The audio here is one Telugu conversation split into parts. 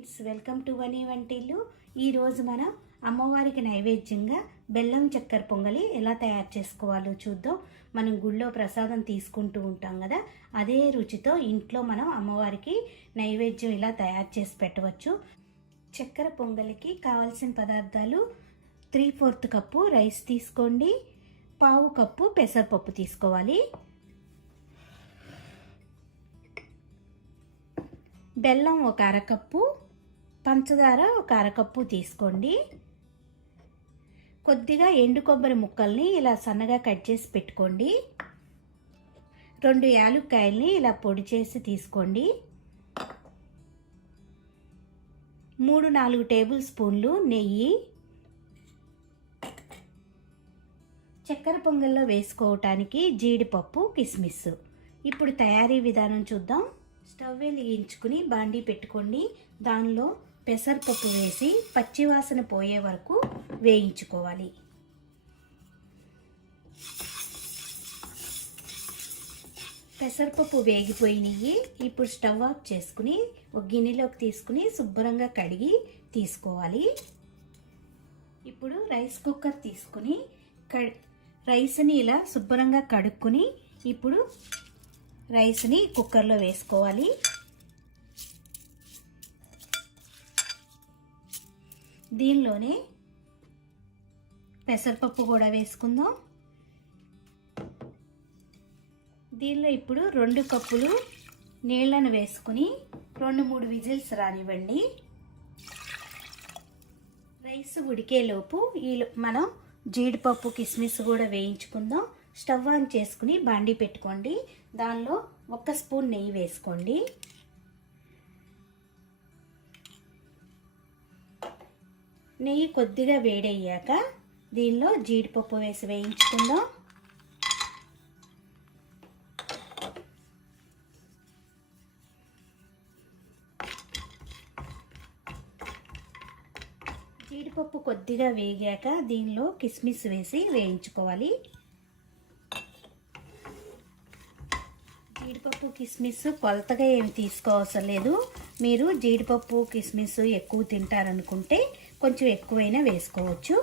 ఫ్రెండ్స్, వెల్కమ్ టు వని వంటిల్లు. ఈరోజు మనం అమ్మవారికి నైవేద్యంగా బెల్లం చక్కెర పొంగలి ఎలా తయారు చేసుకోవాలో చూద్దాం. మనం గుళ్ళో ప్రసాదం తీసుకుంటూ ఉంటాం కదా, అదే రుచితో ఇంట్లో మనం అమ్మవారికి నైవేద్యం ఇలా తయారు చేసి పెట్టవచ్చు. చక్కెర పొంగలికి కావాల్సిన పదార్థాలు: 3/4 కప్పు రైస్ తీసుకోండి, 1/2 కప్పు పెసరపప్పు తీసుకోవాలి, బెల్లం 1 అరకప్పు, పంచదార 1 అరకప్పు తీసుకోండి. కొద్దిగా ఎండు కొబ్బరి ముక్కల్ని ఇలా సన్నగా కట్ చేసి పెట్టుకోండి. 2 యాలుక్కాయల్ని ఇలా పొడి చేసి తీసుకోండి. 3-4 టేబుల్ స్పూన్లు నెయ్యి. చక్కెర పొంగల్లో వేసుకోవటానికి జీడిపప్పు, కిస్మిస్. ఇప్పుడు తయారీ విధానం చూద్దాం. స్టవ్ వెలిగించుకుని బాండీ పెట్టుకోండి. దానిలో పెసరపప్పు వేసి పచ్చివాసన పోయే వరకు వేయించుకోవాలి. పెసరపప్పు వేగిపోయినాయి. ఇప్పుడు స్టవ్ ఆఫ్ చేసుకుని ఒక గిన్నెలోకి తీసుకుని శుభ్రంగా కడిగి తీసుకోవాలి. ఇప్పుడు రైస్ కుక్కర్ తీసుకుని రైస్ని ఇలా శుభ్రంగా కడుక్కొని ఇప్పుడు రైస్ని కుక్కర్లో వేసుకోవాలి. దీనిలోనే పెసరపప్పు కూడా వేసుకుందాం. దీనిలో ఇప్పుడు 2 కప్పులు నీళ్లను వేసుకుని 2-3 విజిల్స్ రానివ్వండి. రైస్ ఉడికేలోపు మనం జీడిపప్పు, కిస్మిస్ కూడా వేయించుకుందాం. స్టవ్ ఆన్ చేసుకుని బాండీ పెట్టుకోండి. దానిలో 1 స్పూన్ నెయ్యి వేసుకోండి. నెయ్యి కొద్దిగా వేడయ్యాక దీనిలో జీడిపప్పు వేసి వేయించుకుందాం. జీడిపప్పు కొద్దిగా వేగాక దీనిలో కిస్మిస్ వేసి వేయించుకోవాలి. జీడిపప్పు, కిస్మిస్ కొలతగా ఏమి తీసుకోవసరం లేదు. మీరు జీడిపప్పు, కిస్మిస్ ఎక్కువ తింటారనుకుంటే కొంచెం ఎక్కువైనా వేసుకోవచ్చు.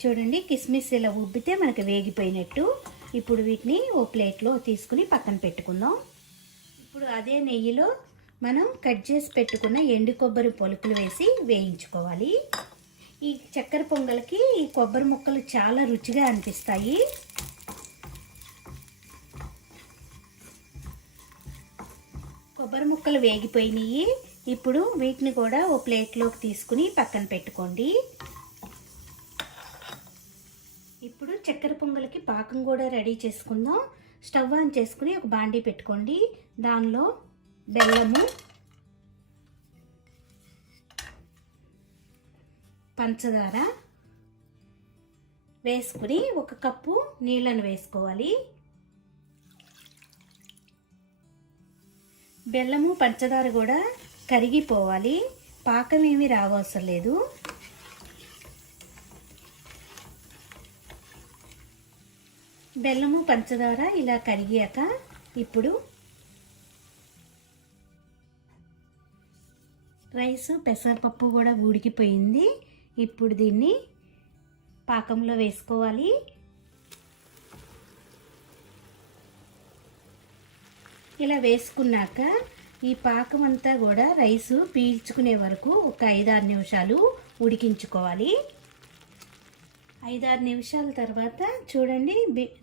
చూడండి, కిస్మిస్ ఇలా ఉబ్బితే మనకు వేగిపోయినట్టు. ఇప్పుడు వీటిని ఓ ప్లేట్లో తీసుకుని పక్కన పెట్టుకుందాం. ఇప్పుడు అదే నెయ్యిలో మనం కట్ చేసి పెట్టుకున్న ఎండు కొబ్బరి పొలుకులు వేసి వేయించుకోవాలి. ఈ చక్కెర పొంగల్కి ఈ కొబ్బరి ముక్కలు చాలా రుచిగా అనిపిస్తాయి. కొబ్బరి ముక్కలు వేగిపోయినాయి. ఇప్పుడు వీటిని కూడా ఓ ప్లేట్లోకి తీసుకుని పక్కన పెట్టుకోండి. ఇప్పుడు చక్కెర పొంగల్కి పాకం కూడా రెడీ చేసుకుందాం. స్టవ్ ఆన్ చేసుకుని ఒక బాండీ పెట్టుకోండి. దానిలో బెల్లము, పంచదార వేసుకుని 1 కప్పు నీళ్ళను వేసుకోవాలి. బెల్లము, పంచదార కూడా కరిగిపోవాలి. పాకం ఏమీ రావసరం లేదు. బెల్లము, పంచదార ఇలా కరిగాక ఇప్పుడు రైసు, పెసరపప్పు కూడా ఉడికిపోయింది. ఇప్పుడు దీన్ని పాకంలో వేసుకోవాలి. ఇలా వేసుకున్నాక ఈ పాకం అంతా కూడా రైసు పీల్చుకునే వరకు ఒక 5-6 నిమిషాలు ఉడికించుకోవాలి. 5-6 నిమిషాల తర్వాత చూడండి,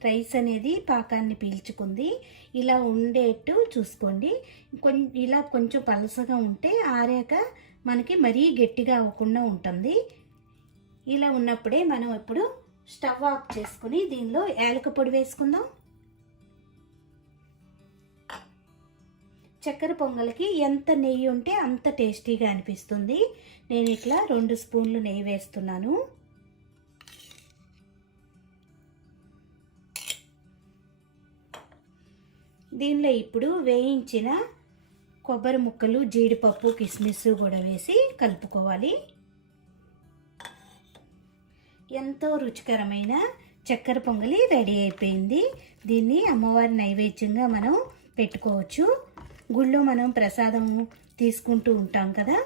రైస్ అనేది పాకాన్ని పీల్చుకుంది. ఇలా ఉండేట్టు చూసుకోండి. ఇలా కొంచెం పలసగా ఉంటే ఆరాక మనకి మరీ గట్టిగా అవ్వకుండా ఉంటుంది. ఇలా ఉన్నప్పుడే మనం ఇప్పుడు స్టవ్ ఆఫ్ చేసుకుని దీనిలో యాలక పొడి వేసుకుందాం. చక్కెర పొంగల్కి ఎంత నెయ్యి ఉంటే అంత టేస్టీగా అనిపిస్తుంది. నేను ఇట్లా 2 స్పూన్లు నెయ్యి వేస్తున్నాను. దీనిలో ఇప్పుడు వేయించిన కొబ్బరి ముక్కలు, జీడిపప్పు, కిస్మిస్ కూడా వేసి కలుపుకోవాలి. ఎంతో రుచికరమైన చక్కెర పొంగలి రెడీ అయిపోయింది. దీన్ని అమ్మవారి నైవేద్యంగా మనం పెట్టుకోవచ్చు. గుళ్ళో మనం ప్రసాదం తీసుకుంటూ ఉంటాం కదా,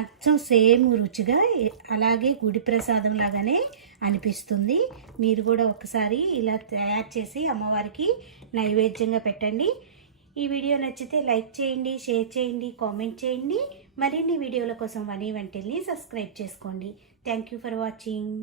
అచ్చం సేమ్ రుచిగా అలాగే గుడి ప్రసాదం లాగానే అనిపిస్తుంది. మీరు కూడా ఒకసారి ఇలా తయారు చేసి అమ్మవారికి నైవేద్యంగా పెట్టండి. ఈ వీడియో నచ్చితే లైక్ చేయండి, షేర్ చేయండి, కామెంట్ చేయండి. మరిన్ని వీడియోల కోసం వని వంటిల్ని సబ్స్క్రైబ్ చేసుకోండి. Thank you for watching.